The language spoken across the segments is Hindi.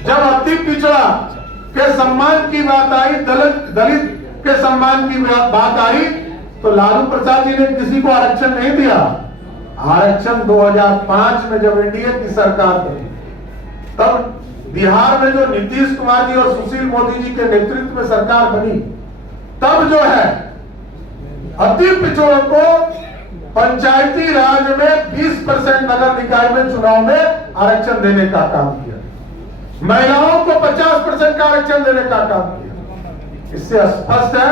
जब अति पिछड़ा के सम्मान की बात आई, दलित के सम्मान की बात आई, तो लालू प्रसाद जी ने किसी को आरक्षण नहीं दिया। आरक्षण 2005 में जब एनडीए की सरकार बनी, तब बिहार में जो नीतीश कुमार जी और सुशील मोदी जी के नेतृत्व में सरकार बनी, तब जो है अति पिछड़ों को पंचायती राज में 20% नगर निकाय में चुनाव में आरक्षण देने का काम किया, महिलाओं को 50% का आरक्षण देने का काम किया। इससे स्पष्ट है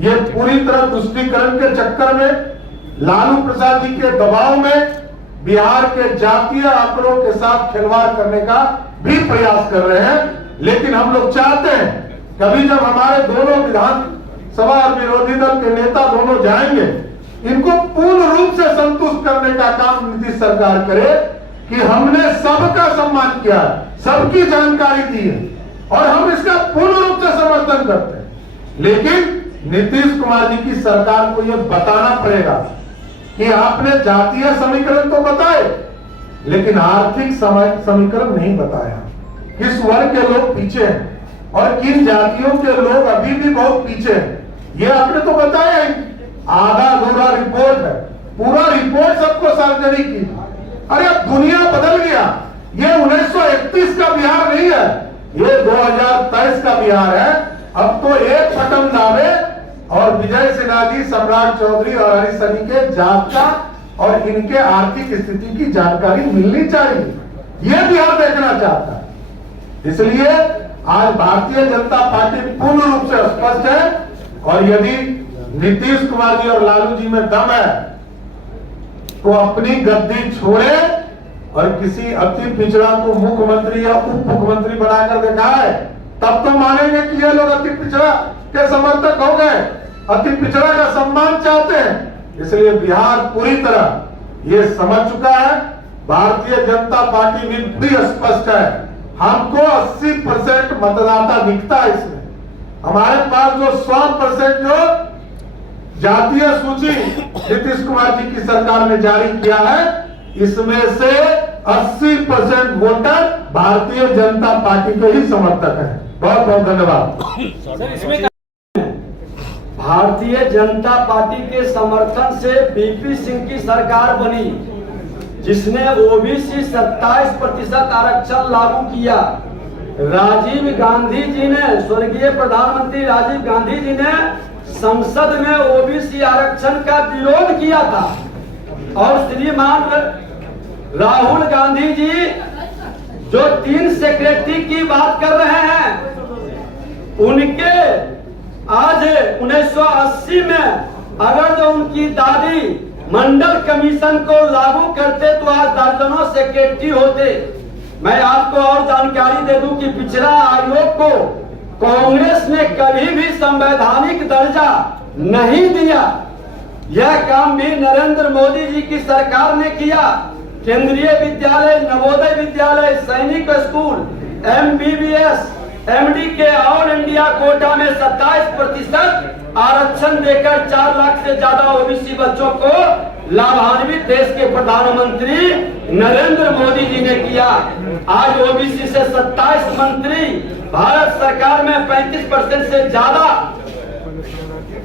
ये पूरी तरह तुष्टीकरण के चक्कर में, लालू प्रसाद जी के दबाव में बिहार के जातीय आंकड़ों के साथ खिलवाड़ करने का भी प्रयास कर रहे हैं। लेकिन हम लोग चाहते हैं कभी जब हमारे दोनों विधानसभा और विरोधी दल के नेता दोनों जाएंगे, इनको पूर्ण रूप से संतुष्ट करने का काम नीतीश सरकार करे कि हमने सबका सम्मान किया, सबकी जानकारी दी है और हम इसका पूर्ण रूप से समर्थन करते हैं। लेकिन नीतीश कुमार जी की सरकार को यह बताना पड़ेगा कि आपने जातीय समीकरण तो बताए, लेकिन आर्थिक समीकरण नहीं बताया। किस वर्ग के लोग पीछे हैं और किन जातियों के लोग अभी भी बहुत पीछे हैं, ये आपने तो बताया ही। आधा अधूरा रिपोर्ट है, पूरा रिपोर्ट सबको सार्वजनिक की। अरे अब दुनिया बदल गया, ये 1931 का बिहार नहीं है, ये 2023 का बिहार है। अब तो एक बटन दावे और विजय सिन्हा जी, सम्राट चौधरी और हरीश सनी के जात का और इनके आर्थिक स्थिति की जानकारी मिलनी चाहिए, ये बिहार देखना चाहता है। इसलिए आज भारतीय जनता पार्टी पूर्ण रूप से स्पष्ट है, और यदि नीतीश कुमार जी और लालू जी में दम है तो अपनी गद्दी छोड़े और किसी अति पिछड़ा को मुख्यमंत्री या उप मुख्यमंत्री बनाकर दिखाए, तब तो मानेंगे कि ये लोग अति पिछड़ा के समर्थक हो गए, अति पिछड़ा का सम्मान चाहते हैं। इसलिए बिहार पूरी तरह ये समझ चुका है, भारतीय जनता पार्टी भी स्पष्ट है। हमको 80% मतदाता दिखता है इसमें। हमारे पास जो 100% जो जातीय सूची नीतीश कुमार जी की सरकार ने जारी किया है, इसमें से 80% वोटर भारतीय जनता पार्टी के ही समर्थक हैं। बहुत बहुत धन्यवाद। भारतीय जनता पार्टी के समर्थन से बीपी सिंह की सरकार बनी, जिसने ओबीसी 27% आरक्षण लागू किया। राजीव गांधी जी ने, स्वर्गीय प्रधानमंत्री राजीव गांधी जी ने संसद में ओबीसी आरक्षण का विरोध किया था, और श्रीमान राहुल गांधी जी जो 3 सेक्रेटरी की बात कर रहे हैं, उनके आज 1980 में अगर जो उनकी दादी मंडल कमीशन को लागू करते तो आज दर्जनों सेक्रेटरी होते। मैं आपको और जानकारी दे दूं कि पिछड़ा आयोग को कांग्रेस ने कभी भी संवैधानिक दर्जा नहीं दिया। यह काम भी नरेंद्र मोदी जी की सरकार ने किया। केंद्रीय विद्यालय, नवोदय विद्यालय, सैनिक स्कूल, MBBS, MD के ऑल इंडिया कोटा में 27% आरक्षण देकर 4 लाख से ज्यादा ओबीसी बच्चों को लाभान्वित देश के प्रधानमंत्री नरेंद्र मोदी जी ने किया। आज ओबीसी से 27 मंत्री भारत सरकार में 35% से ज्यादा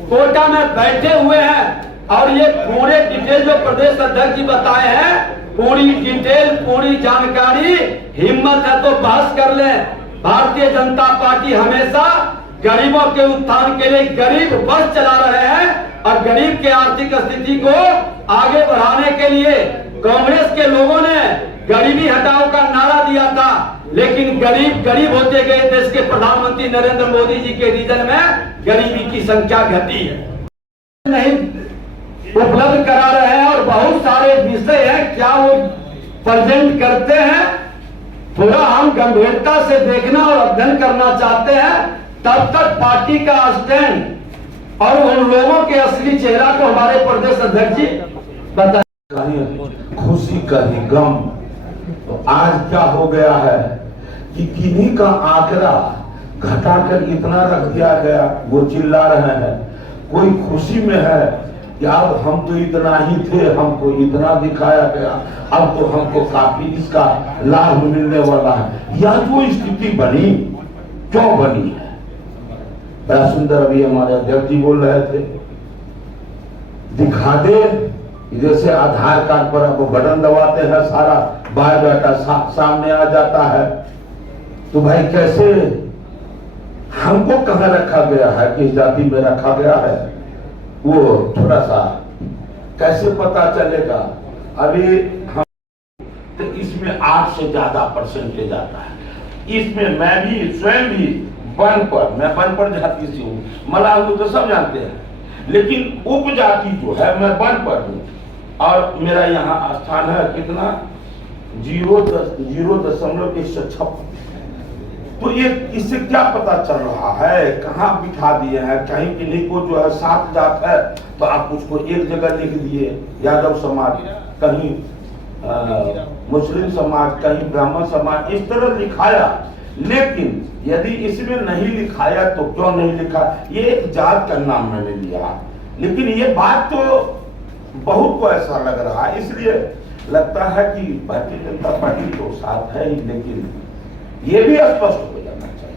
कोटा में बैठे हुए हैं, और ये पूरे डिटेल जो प्रदेश अध्यक्ष जी बताए हैं, पूरी डिटेल, पूरी जानकारी, हिम्मत है तो बहस कर लें। भारतीय जनता पार्टी हमेशा गरीबों के उत्थान के लिए गरीब बस चला रहे हैं, और गरीब के आर्थिक स्थिति को आगे बढ़ाने के लिए कांग्रेस के लोगों ने गरीबी हटाओ का नारा दिया था, लेकिन गरीब गरीब होते गए। देश के प्रधानमंत्री नरेंद्र मोदी जी के रीजन में गरीबी की संख्या घटी है, नहीं उपलब्ध करा रहे हैं, और बहुत सारे विषय हैं, क्या वो प्रेजेंट करते हैं, थोड़ा हम गंभीरता से देखना और अध्ययन करना चाहते हैं। तब तक पार्टी का स्टैंड और उन लोगों के असली चेहरा को हमारे प्रदेश अध्यक्ष जी बताएं। खुशी कहीं गम। तो आज क्या हो गया है कि किन्हीं का आंकड़ा घटाकर इतना रख दिया गया, वो चिल्ला रहे हैं। कोई खुशी में है कि अब हम तो इतना ही थे, हमको इतना दिखाया गया, अब तो हमको काफी इसका लाभ मिलने वाला है। यह जो स्थिति बनी, क्यों बनी है? बड़ा सुंदर अभी हमारे अध्यक्ष जी बोल रहे थे, दिखा दे, जैसे आधार कार्ड पर आपको बटन दबाते हैं सारा बायोडाटा सामने आ जाता है। तो भाई कैसे, हमको कहां रखा गया है, किस जाति में रखा गया है, वो थोड़ा सा कैसे पता चलेगा? अभी हम तो इसमें 8 से ज्यादा परसेंटेज आता है। इसमें मैं भी स्वयं भी मैं वन पर जाति से हूँ, मलाह तो सब जानते हैं, लेकिन उपजाति जो है मैं वन पर हूँ और मेरा यहाँ स्थान है कितना 0.156। तो ये इससे क्या पता चल रहा है, कहाँ बिठा दिए हैं? कहीं किन्हीं को जो है 7 जात है तो आप उसको एक जगह लिख दिए यादव समाज, कहीं मुस्लिम समाज, कहीं ब्राह्मण समाज, इस तरह लिखाया। लेकिन यदि इसमें नहीं लिखाया तो क्यों नहीं लिखा? ये एक जात का नाम मैंने लिया, लेकिन ये बात तो बहुत को ऐसा लग रहा है, इसलिए लगता है कि भारतीय जनता पार्टी तो साथ है ही, लेकिन ये भी स्पष्ट हो जाना चाहिए।